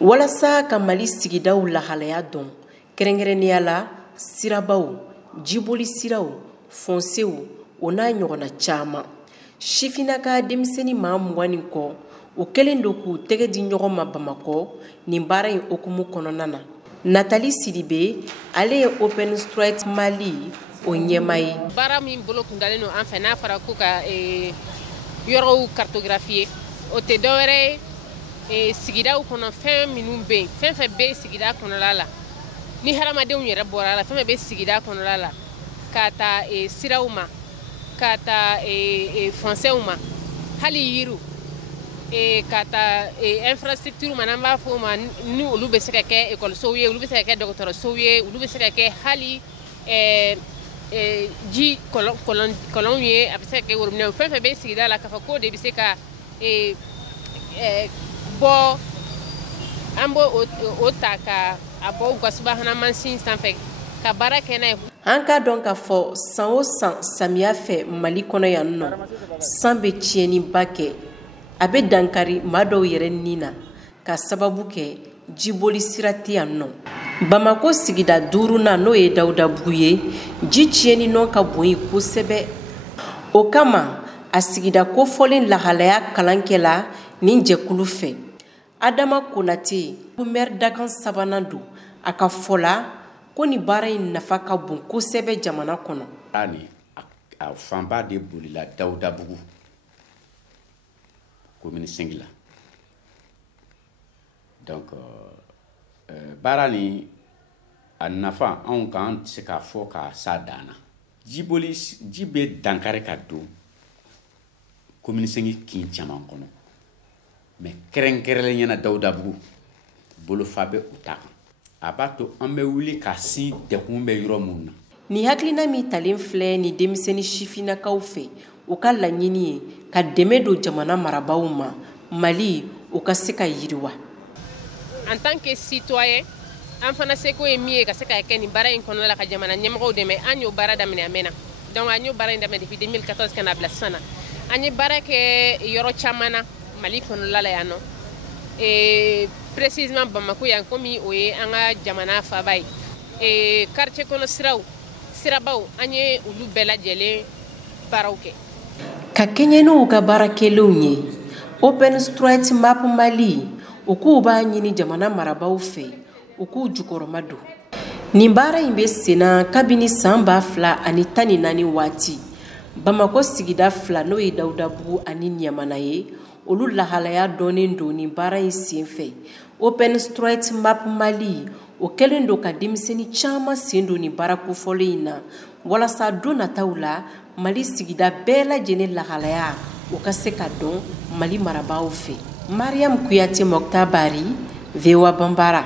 walasa ka Mali sigidaw lahalaya dɔn kɛrɛnkɛrɛnnenya la sirabaw jiboli siraw fonsew o n'a ɲɔgɔnna caman sifinaka denmisɛnnin maa 20 kɔ o kɛlen do k'u tɛgɛ di ɲɔgɔn ma Bamakɔ nin baara in okumu kɔnɔna na Nathalie Sidibe ale ye Open Straight Mali o ɲɛma ye baara min bolo kun dalen no an fɛ n'a fara ko ka yɔrɔw cartographier o tɛ dɔwɛrɛ sigidaw kɔnɔ fɛn minnu bɛ yen fɛn fɛn bɛ sigida kɔnɔla la ni hadamadenw yɛrɛ bɔra la fɛn fɛn bɛ sigida kɔnɔla la ka taa siraw ma ka taa fɔnsɛnw ma hali yiriw ka taa infrastructure ma n'an b'a fɔ o ma ni olu bɛ se ka kɛ ekɔlisow ye olu bɛ se ka kɛ dɔgɔtɔrɔsow ye olu bɛ se ka kɛ hali ji kɔlɔnw ye a bɛ se ka kɛ worobinɛw fɛn fɛn bɛ sigida la k'a fɔ ko de bɛ se ka bɔ an b'o o ta ka a bɔ u ka subahana mansin sanfɛ ka baara kɛ n'a ye. An k'a dɔn k'a fɔ san o san samiya fɛ Mali kɔnɔ yan nɔ san bɛ tiɲɛniba kɛ a bɛ dankari maa dɔw yɛrɛ ni na ka sababu kɛ jiboli sira tɛ yan nɔ Bamako sigida 5nan n'o ye Dawudabugu ye ji tiɲɛni nɔ ka bon yen kosɛbɛ o kama a sigida kofɔlen lahalaya kalankɛla nin jɛkulu fɛ Adama Konate maire dakan 3nan don a ka fɔ la ko ni baara in nafa ka bon kosɛbɛ jamana kɔnɔ a fanba de bolila Dawudabugu commune 5 la donc baara ni a nafa anw kan tɛ se k'a fɔ ka s'a dan na ji bɛ dankari ka don commune 5 kin caman kɔnɔ mais kɛrɛnkɛrɛnnenyala Dawudabugu bolofa bɛ u ta kan a b'a to an bɛ wuli ka sin dekun bɛ yɔrɔ mun na ni hakilina min talen filɛ ni denmisɛnnin sifinakaw fɛ u ka laɲini ye ka dɛmɛ don jamana marabaaw ma Mali u ka se ka yiriwa en tant que citoyen an fana seko ye min ye ka se ka kɛ nin baara in kɔnɔna la ka jamana ɲɛmɔgɔw dɛmɛ an y'o baara daminɛ a mɛnna donc an y'o baara in daminɛ depuis 2014 ka na bila sisan na an ye baara kɛ yɔrɔ caman na Mali kɔnɔla la yan nɔ précisément Bamako yan komi o ye an ka jamana faba ye quartier kɔnɔ sirabaw an ye olu bɛɛ lajɛlen baaraw kɛ ka kɛɲɛ n'u ka baarakɛlenw ye Open Straight Map Mali u k'u b'a ɲini jamana marabaaw fɛ u k'u jukɔrɔma don nin baara in bɛ senna kabini san 2014 waati Bamako sigida 2 n'o ye Dawudabugu ani Ɲamana ye olu lahalaya dɔnnen don nin baara in senfɛ Open Straight Map Mali o kɛlen don ka denmisɛnnin caman sen don nin baara kofɔlen in na walasa don nataw la Mali sigida bɛɛ lajɛlen lahalaya o ka se ka dɔn Mali marabaaw fɛ Mariam Kuyate Moktabari VOA Bambara